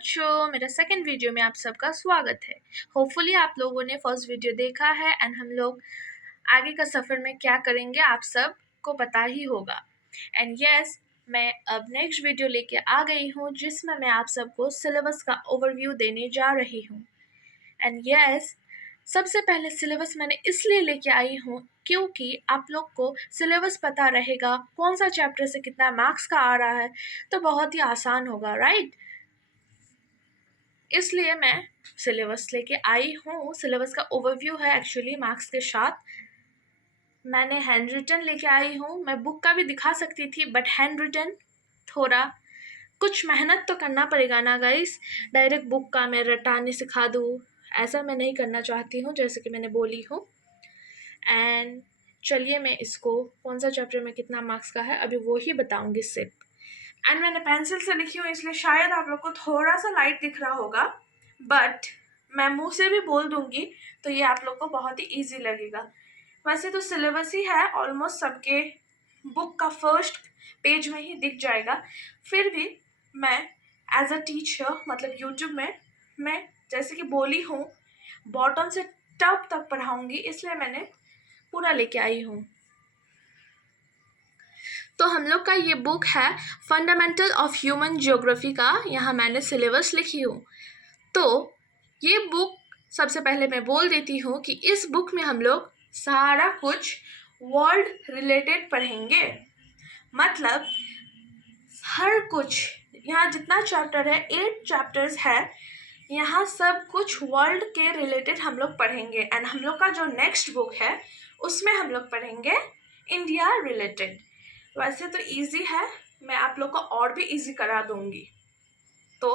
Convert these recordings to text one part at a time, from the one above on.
बच्चों, मेरा second video में आप सबका स्वागत है। होपफुली आप लोगों ने फर्स्ट वीडियो देखा है एंड हम लोग आगे का सफ़र में क्या करेंगे आप सब को पता ही होगा। एंड यस, मैं अब नेक्स्ट वीडियो लेके आ गई हूँ जिसमें मैं आप सबको सिलेबस का ओवरव्यू देने जा रही हूँ। एंड यस, सबसे पहले सिलेबस मैंने इसलिए लेके आई हूँ क्योंकि आप लोग को सिलेबस पता रहेगा कौन सा चैप्टर से कितना मार्क्स का आ रहा है तो बहुत ही आसान होगा, राइट। इसलिए मैं सिलेबस लेके आई हूँ। सिलेबस का ओवरव्यू है एक्चुअली मार्क्स के साथ। मैंने हैंड रिटन लेके आई हूँ। मैं बुक का भी दिखा सकती थी बट हैंड रिटन थोड़ा कुछ मेहनत तो करना पड़ेगा ना गाइस। डायरेक्ट बुक का मैं रटाने सिखा दूँ ऐसा मैं नहीं करना चाहती हूँ, जैसे कि मैंने बोली हूँ। एंड चलिए मैं इसको कौन सा चैप्टर में कितना मार्क्स का है अभी वो ही बताऊँगी सिर्फ। एंड मैंने पेंसिल से लिखी हूँ इसलिए शायद आप लोग को थोड़ा सा लाइट दिख रहा होगा, बट मैं मुंह से भी बोल दूँगी तो ये आप लोग को बहुत ही इजी लगेगा। वैसे तो सिलेबस ही है, ऑलमोस्ट सबके बुक का फर्स्ट पेज में ही दिख जाएगा। फिर भी मैं एज अ टीचर मतलब यूट्यूब में मैं जैसे कि बोली हूँ बॉटम से टॉप तक पढ़ाऊँगी, इसलिए मैंने पूरा लेके आई हूँ। तो हम लोग का ये बुक है फंडामेंटल ऑफ ह्यूमन ज्योग्राफी का। यहाँ मैंने सिलेबस लिखी हूँ। तो ये बुक सबसे पहले मैं बोल देती हूँ कि इस बुक में हम लोग सारा कुछ वर्ल्ड रिलेटेड पढ़ेंगे। मतलब हर कुछ, यहाँ जितना चैप्टर है 8 चैप्टर्स है, यहाँ सब कुछ वर्ल्ड के रिलेटेड हम लोग पढ़ेंगे। एंड हम लोग का जो नेक्स्ट बुक है उसमें हम लोग पढ़ेंगे इंडिया रिलेटेड। वैसे तो इजी है, मैं आप लोग को और भी इजी करा दूंगी। तो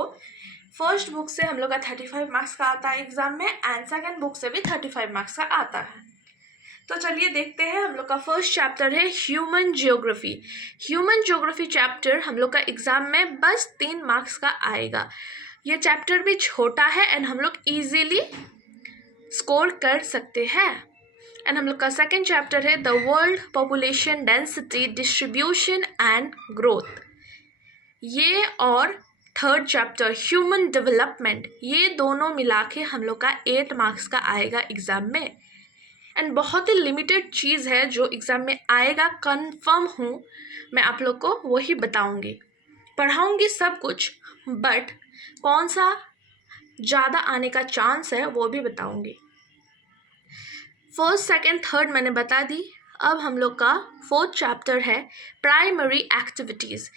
फर्स्ट बुक से हम लोग का 35 मार्क्स का आता है एग्जाम में एंड सेकेंड बुक से भी 35 मार्क्स का आता है। तो चलिए देखते हैं। हम लोग का फर्स्ट चैप्टर है human geography. Human geography chapter हम लोग का एग्जाम में बस 3 मार्क्स का आएगा। ये चैप्टर भी छोटा है एंड हम लोग इजीली स्कोर कर सकते हैं। एंड हम लोग का सेकेंड चैप्टर है the world population density distribution and growth. ये और थर्ड चैप्टर ह्यूमन डेवलपमेंट, ये दोनों मिला के हम लोग का 8 मार्क्स का आएगा एग्ज़ाम में। एंड बहुत ही लिमिटेड चीज़ है जो एग्ज़ाम में आएगा, कंफर्म हूँ। मैं आप लोग को वही बताऊँगी, पढ़ाऊँगी सब कुछ, बट कौन सा ज़्यादा आने का चांस है वो भी बताऊँगी। फर्स्ट सेकेंड थर्ड मैंने बता दी। अब हम लोग का फोर्थ चैप्टर है प्राइमरी एक्टिविटीज़।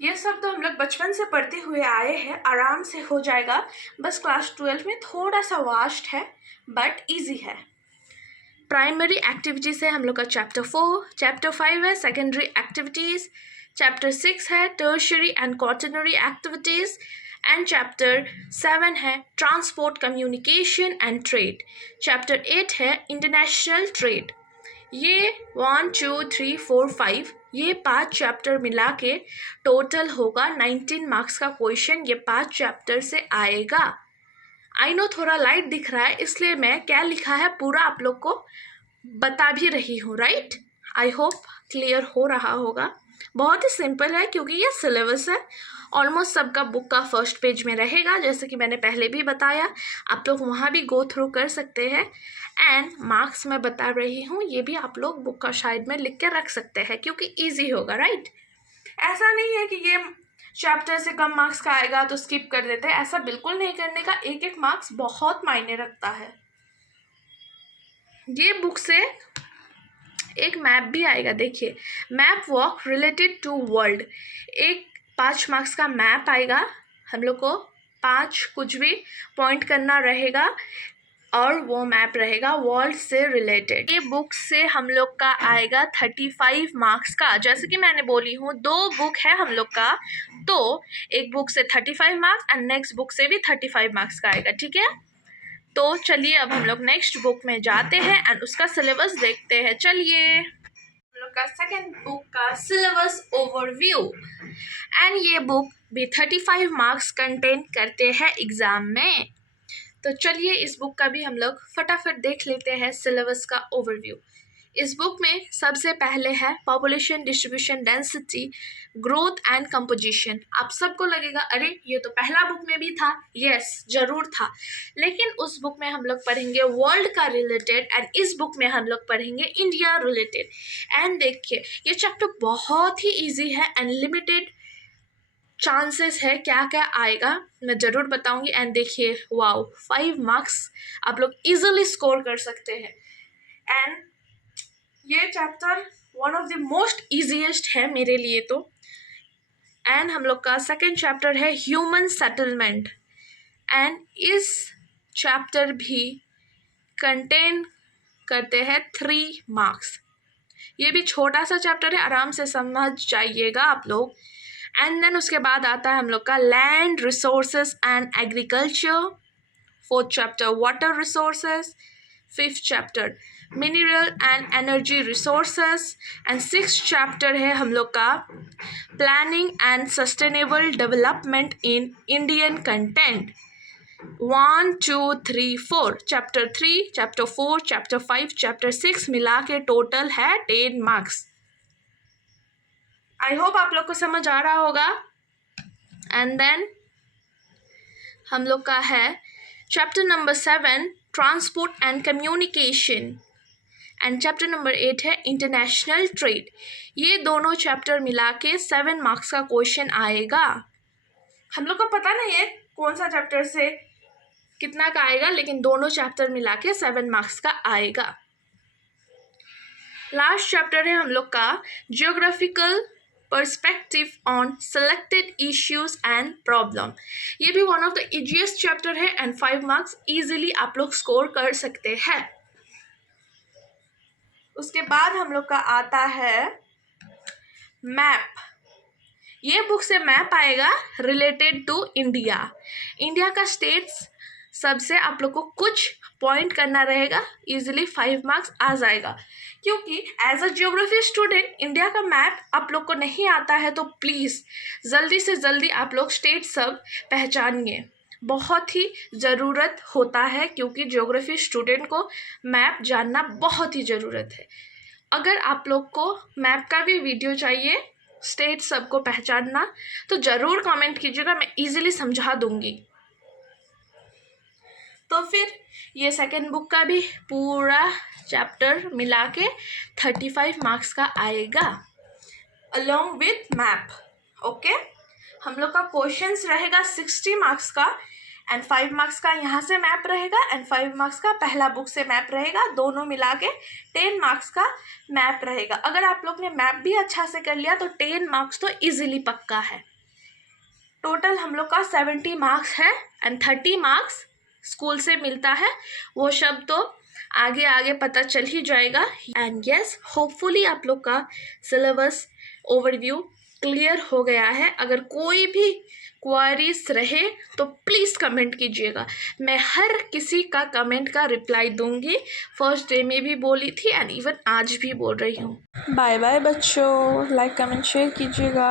ये सब तो हम लोग बचपन से पढ़ते हुए आए हैं, आराम से हो जाएगा। बस क्लास 12 में थोड़ा सा वास्ट है बट इजी है। प्राइमरी एक्टिविटीज़ है हम लोग का चैप्टर 4। चैप्टर 5 है सेकेंडरी एक्टिविटीज़। चैप्टर 6 है tertiary and quaternary activities and chapter 7 है transport communication and trade. Chapter 8 है इंटरनेशनल ट्रेड। ये 1 2 3 4 5 ये 5 चैप्टर मिला के टोटल होगा 19 मार्क्स का क्वेश्चन ये 5 चैप्टर से आएगा। आई नो थोड़ा लाइट दिख रहा है, इसलिए मैं क्या लिखा है पूरा आप लोग को बता भी रही हूँ, राइट। आई होप क्लियर हो रहा होगा। बहुत ही सिंपल है क्योंकि ये सिलेबस है, ऑलमोस्ट सबका बुक का फर्स्ट पेज में रहेगा, जैसे कि मैंने पहले भी बताया। आप लोग वहाँ भी गो थ्रू कर सकते हैं। एंड मार्क्स मैं बता रही हूँ ये भी आप लोग बुक का साइड में लिख के रख सकते हैं क्योंकि ईजी होगा, राइट। ऐसा नहीं है कि ये चैप्टर से कम मार्क्स का आएगा तो स्किप कर देते हैं, ऐसा बिल्कुल नहीं करने का। एक एक मार्क्स बहुत मायने रखता है। ये बुक से एक मैप भी आएगा, देखिए, map work related to world. एक 5 मार्क्स का मैप आएगा, हम लोग को 5 कुछ भी पॉइंट करना रहेगा और वो मैप रहेगा वर्ल्ड से रिलेटेड। ये बुक से हम लोग का आएगा 35 मार्क्स का। जैसे कि मैंने बोली हूँ 2 बुक है हम लोग का, तो एक बुक से 35 मार्क्स एंड नेक्स्ट बुक से भी 35 मार्क्स का आएगा, ठीक है। तो चलिए अब हम लोग नेक्स्ट बुक में जाते हैं एंड उसका सिलेबस देखते हैं। चलिए हम लोग का सेकेंड बुक का सिलेबस ओवरव्यू। एंड ये बुक भी 35 मार्क्स कंटेन करते हैं एग्जाम में। तो चलिए इस बुक का भी हम लोग फटाफट देख लेते हैं सिलेबस का ओवरव्यू। इस बुक में सबसे पहले है population distribution density growth and composition. आप सबको लगेगा अरे ये तो पहला बुक में भी था। यस जरूर था, लेकिन उस बुक में हम लोग पढ़ेंगे वर्ल्ड का रिलेटेड एंड इस बुक में हम लोग पढ़ेंगे इंडिया रिलेटेड। एंड देखिए ये चैप्टर बहुत ही ईजी है एंड लिमिटेड चांसेस है क्या क्या आएगा मैं ज़रूर बताऊंगी। एंड देखिए वाओ 5 मार्क्स आप लोग इजीली स्कोर कर सकते हैं। एंड ये chapter one of the most easiest है मेरे लिए तो। एंड हम लोग का सेकेंड चैप्टर है ह्यूमन सेटलमेंट एंड इस चैप्टर भी कंटेन करते हैं 3 मार्क्स। ये भी छोटा सा चैप्टर है, आराम से समझ जाइएगा आप लोग। एंड देन उसके बाद आता है हम लोग का land resources and agriculture, fourth chapter water resources, fifth chapter mineral and energy resources and sixth chapter है हम लोग का planning and sustainable development in Indian content. 1 2 3 4 chapter 3 chapter 4 chapter 5 chapter 6 मिला के टोटल है 10 मार्क्स। आई होप आप लोग को समझ आ रहा होगा। एंड देन हम लोग का है chapter number 7 transport and communication and chapter number 8 है इंटरनेशनल ट्रेड। ये दोनों चैप्टर मिला के 7 मार्क्स का क्वेश्चन आएगा। हम लोग को पता नहीं है कौन सा चैप्टर से कितना का आएगा, लेकिन दोनों चैप्टर मिला के 7 मार्क्स का आएगा। लास्ट चैप्टर है हम लोग का geographical perspective on selected issues and problem. ये भी one of the easiest chapter है एंड 5 मार्क्स इजीली आप लोग स्कोर कर सकते हैं। उसके बाद हम लोग का आता है मैप। ये बुक से मैप आएगा रिलेटेड टू इंडिया। इंडिया का स्टेट्स सबसे आप लोग को कुछ पॉइंट करना रहेगा, इजीली 5 मार्क्स आ जाएगा। क्योंकि as a geography student India का मैप आप लोग को नहीं आता है तो प्लीज़ जल्दी से जल्दी आप लोग स्टेट सब पहचानिए, बहुत ही ज़रूरत होता है क्योंकि ज्योग्राफी स्टूडेंट को मैप जानना बहुत ही ज़रूरत है। अगर आप लोग को मैप का भी वीडियो चाहिए स्टेट सबको पहचानना तो ज़रूर कमेंट कीजिएगा, मैं इजीली समझा दूंगी। तो फिर ये सेकेंड बुक का भी पूरा चैप्टर मिला के 35 मार्क्स का आएगा अलोंग विथ मैप। ओके, हम लोग का क्वेश्चंस रहेगा 60 मार्क्स का एंड 5 मार्क्स का यहाँ से मैप रहेगा एंड 5 मार्क्स का पहला बुक से मैप रहेगा। दोनों मिला के 10 मार्क्स का मैप रहेगा। अगर आप लोग ने मैप भी अच्छा से कर लिया तो 10 मार्क्स तो इजीली पक्का है। टोटल हम लोग का 70 मार्क्स है एंड 30 मार्क्स स्कूल से मिलता है, वो शब्द तो आगे आगे पता चल ही जाएगा। एंड यस होपफुली आप लोग का सिलेबस ओवरव्यू क्लियर हो गया है। अगर कोई भी क्वारीज रहे तो प्लीज़ कमेंट कीजिएगा, मैं हर किसी का कमेंट का रिप्लाई दूंगी। फर्स्ट डे में भी बोली थी एंड इवन आज भी बोल रही हूँ। बाय बाय बच्चों, लाइक कमेंट शेयर कीजिएगा।